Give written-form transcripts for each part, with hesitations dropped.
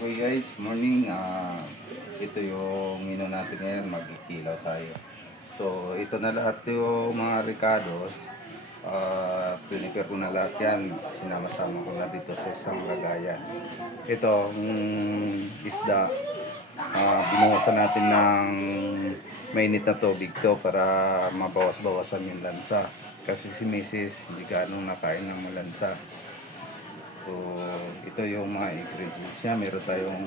Okay guys, morning. Ito yung menu natin ngayon, magkikilaw tayo. So, ito na lahat yung mga ricados. Prepare ko na lahat yan. Sinama-sama ko na dito sa isang lagayan. Ito, isda. Binuhusan natin ng mainit na tubig to para mabawas-bawasan yung lansa. Kasi si Mrs. hindi ganong nakain ng malansa. So, ito yung mga ingredients niya. Meron tayong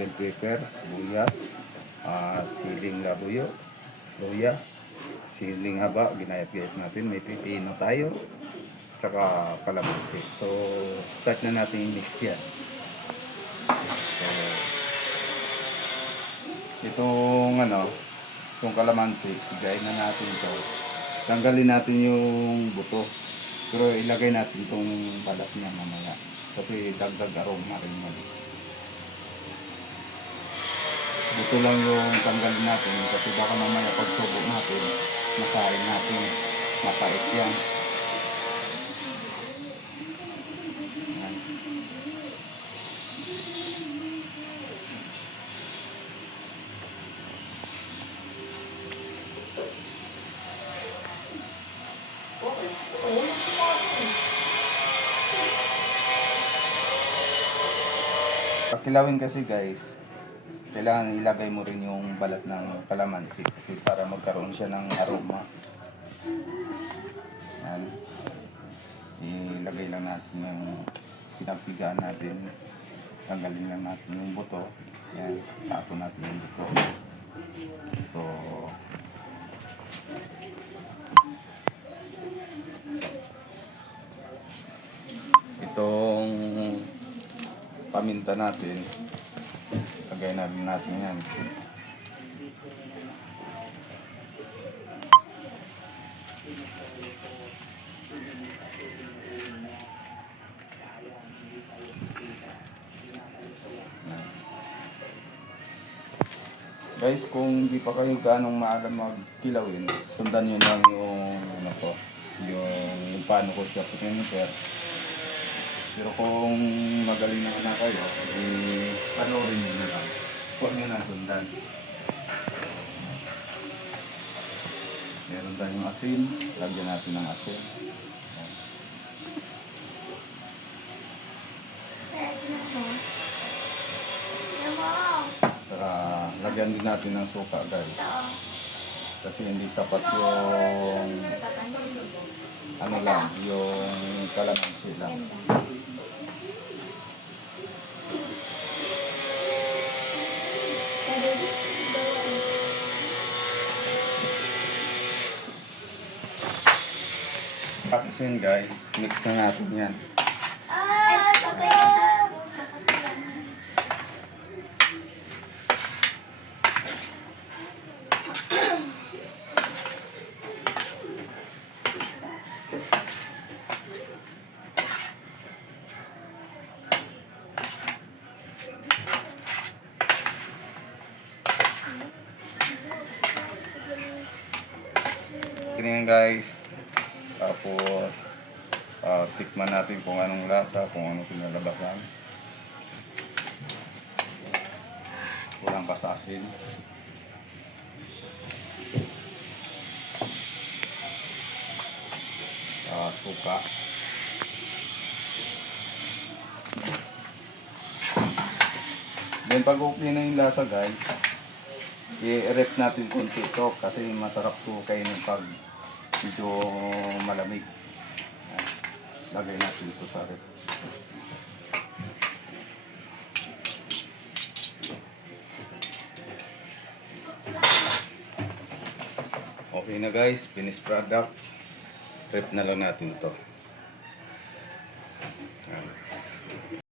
bell pepper, sibuyas, siling labuyo, luya, siling haba, ginayat-gayat natin. May pipino tayo, tsaka kalamansi. So, start na natin i-mix yan. So, itong kalamansi, igayin na natin ito. Tanggalin natin yung buto. Pero ilagay natin itong balat niya mamaya. Kasi dagdag aroma rin yan. Buto lang yung tanggalin natin. Kasi baka mamaya pagsubo natin, makain natin. Mapait yan. Yan. Pakilawin kasi guys, kailangan ilagay mo rin yung balat ng kalamansi kasi para magkaroon siya ng aroma. Yan. Ilagay lang natin yung pinagpigaan natin. Tanggalin lang natin yung buto. Yan. Tapo natin yung buto. So, itong paminta natin, lagay na rin natin yan. Guys, kung di pa kayo ganong maalam magkilawin, sundan nyo lang yung paano ko siya prepare. Pero kung magaling na na kayo, panoorin nyo na lang. Huwag nyo na sundan. Meron tayong asin. Lagyan natin ng asin. Saka lagyan din natin ng suka guys. Kasi hindi sapat yung yung kalamansi lang. Tapos yun guys, mix na natin yan. Ganyan guys. Tapos tikman natin kung anong lasa, kung anong pinalabasan. Walang basasin. Suka. Then pag okay na yung lasa guys, i-rep natin konti ito kasi masarap to kainin pag medyo malamig. Lagay natin ito sa rep. Okay na guys, finished product. Rep na lang natin to.